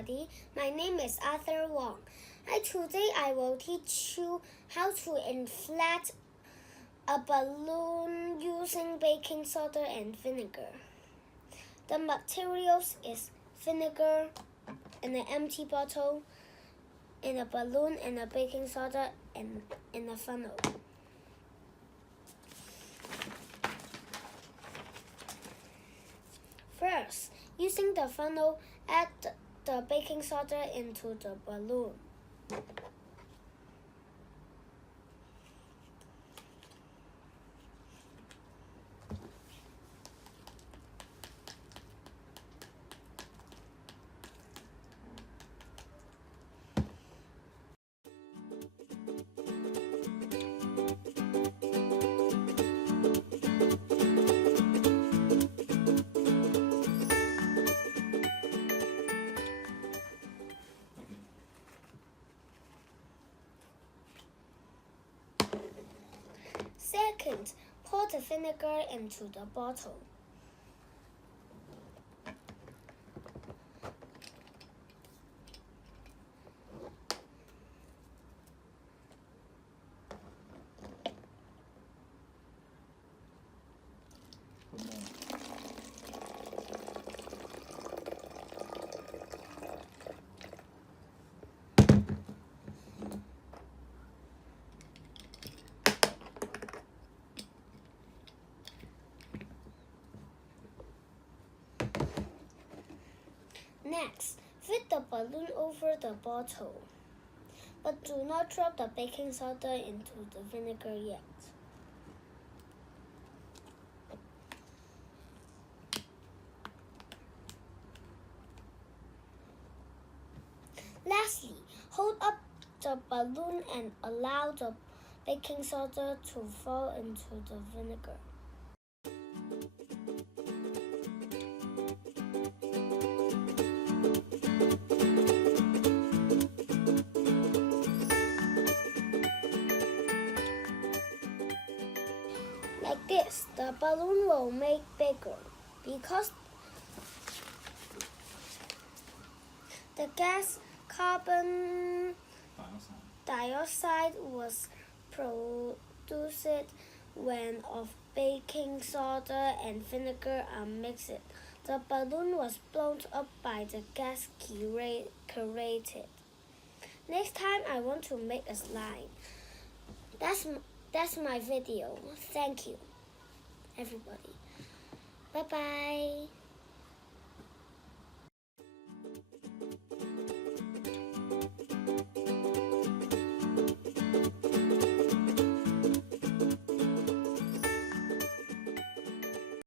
everybody. My name is Arthur Wong. Today I will teach you how to inflate a balloon using baking soda and vinegar. The materials is vinegar in an empty bottle, in a balloon, and a baking soda, and in a funnel. First, using the funnel, add the baking soda into the balloon. Second, pour the vinegar into the bottle. Next, fit the balloon over the bottle, but do not drop the baking soda into the vinegar yet. Lastly, hold up the balloon and allow the baking soda to fall into the vinegar. Like this, the balloon will make bigger because the gas carbon dioxide was produced when of baking soda and vinegar are mixed. The balloon was blown up by the gas created. Next time I want to make a slime. That's my video. Thank you, everybody. Bye-bye.